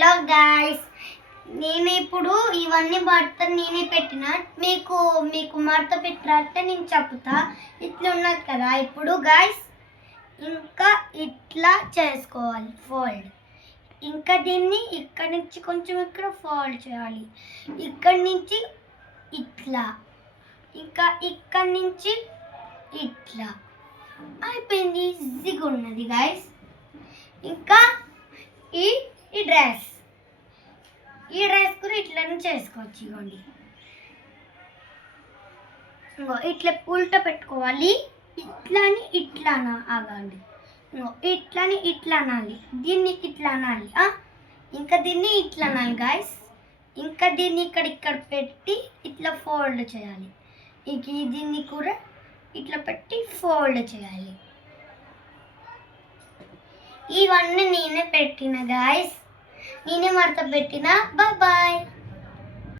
Hello guys, నేను ఇప్పుడు ఇవన్నీ మడత నేనే పెట్టిన. మీకు మీకు మడత పెట్టాలంటే నేను చెప్తా. ఇట్లా ఉన్నది కదా. ఇప్పుడు గాయ్స్ ఇంకా ఇట్లా చేసుకోవాలి ఫోల్డ్. ఇంకా దీన్ని ఇక్కడి నుంచి కొంచెం ఇక్కడ ఫోల్డ్ చేయాలి. ఇక్కడి నుంచి ఇట్లా, ఇంకా ఇక్కడి నుంచి ఇట్లా అయిపోయింది. ఈజీగా ఉన్నది గాయ్స్. ఇంకా ఈ డ్రెస్ కూడా ఇట్లనే చేసుకోవచ్చు. ఇవ్వండి, ఇట్లా ఉల్టా పెట్టుకోవాలి. ఇట్లాని ఇట్లా ఆగాలి. ఇట్లని ఇట్లా అనాలి, దీన్ని ఇట్లా అనాలి. ఇంకా దీన్ని ఇట్లా అనాలి గాయస్. ఇంకా దీన్ని ఇక్కడ పెట్టి ఇట్లా ఫోల్డ్ చేయాలి. దీన్ని కూడా ఇట్లా పెట్టి ఫోల్డ్ చేయాలి. ఇవన్నీ నేనే పెట్టిన గాయస్, నేనే మడత పెట్టిన. Bye bye.